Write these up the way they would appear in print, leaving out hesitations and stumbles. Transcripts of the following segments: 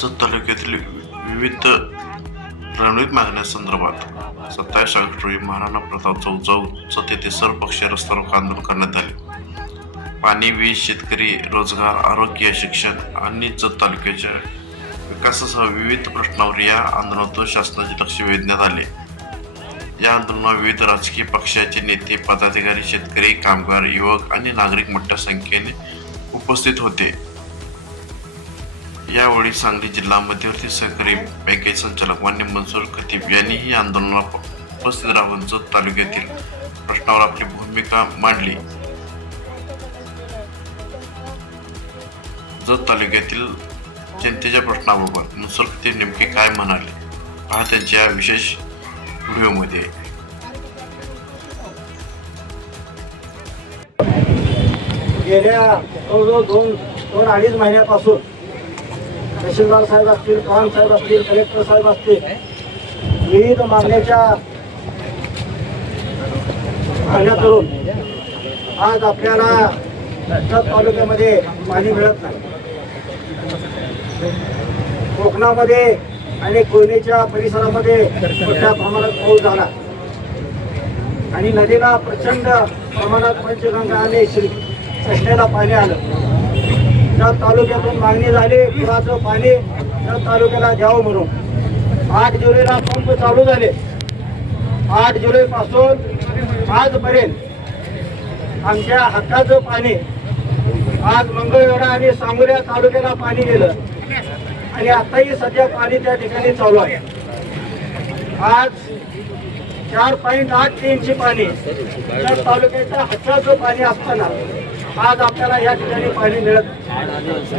जत तालुक्यातील विविध प्रलंबित मागण्यांसंदर्भात 27 ऑगस्ट रोजी महाराणा प्रताप चौक येथे सर्वपक्षीय रस्ता रोको आंदोलन करण्यात आले। पाणी, वीज, शेतकरी, रोजगार, आरोग्य, शिक्षण आणि जत तालुक्याच्या विकासासह विविध प्रश्नांवर या आंदोलनातून शासनाचे लक्ष वेधण्यात आले। या आंदोलनात विविध राजकीय पक्षाचे नेते, पदाधिकारी, शेतकरी, कामगार, युवक आणि नागरिक मोठ्या संख्येने उपस्थित होते। यावेळी सांगली जिल्हा मध्यवर्ती सहकारी बँकेचे संचालक मान्य मनसूर खतीब यांनीही आंदोलनात उपस्थित राहून जत तालुक्यातील प्रश्नावर आपली भूमिका मांडली। जत तालुक्यातील जनतेच्या प्रश्नाबाबत मनसूर खतीब नेमके काय म्हणाले, पहा त्यांच्या विशेष व्हिडिओमध्ये। गेल्या दोन अडीच महिन्यापासून तहसीलदार साहेब असतील, कवान साहेब असतील, कलेक्टर साहेब असतील, विविध मागण्याच्या मागण्या करून आज आपल्याला जत तालुक्यामध्ये पाणी मिळत नाही। कोकणामध्ये आणि कोयनेच्या परिसरामध्ये मोठ्या प्रमाणात पाऊस झाला आणि नदीला प्रचंड प्रमाणात पंचगंगा आणि कृष्णेला पाणी आलं। त्या तालुक्यातून मागणी झाली पुराचं पाणी त्या तालुक्याला द्यावं म्हणून 8 जुलैला पंप चालू झाले। 8 जुलैपासून आजपर्यंत आमच्या हक्काचं पाणी आज मंगळवेढा आणि सांगोला तालुक्याला पाणी गेलं आणि आताही सध्या पाणी त्या ठिकाणी चालू आहे। आज 4.8 टीएमसी पाणी त्या तालुक्याच्या हक्काचं पाणी असताना आज आपल्याला या ठिकाणी पाणी मिळत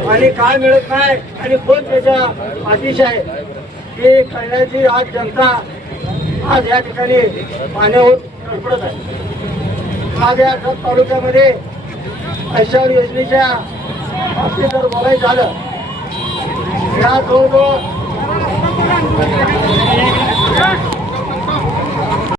आणि काय मिळत नाही आणि कोण त्याच्या पाठीशी आहे हे कळण्याची आज जनता आज या ठिकाणी पाण्यावर तडफडत आहे। आज या जत तालुक्यामध्ये अशा योजनेच्या बाबतीत जर बोलायचं झालं, या जवळजवळ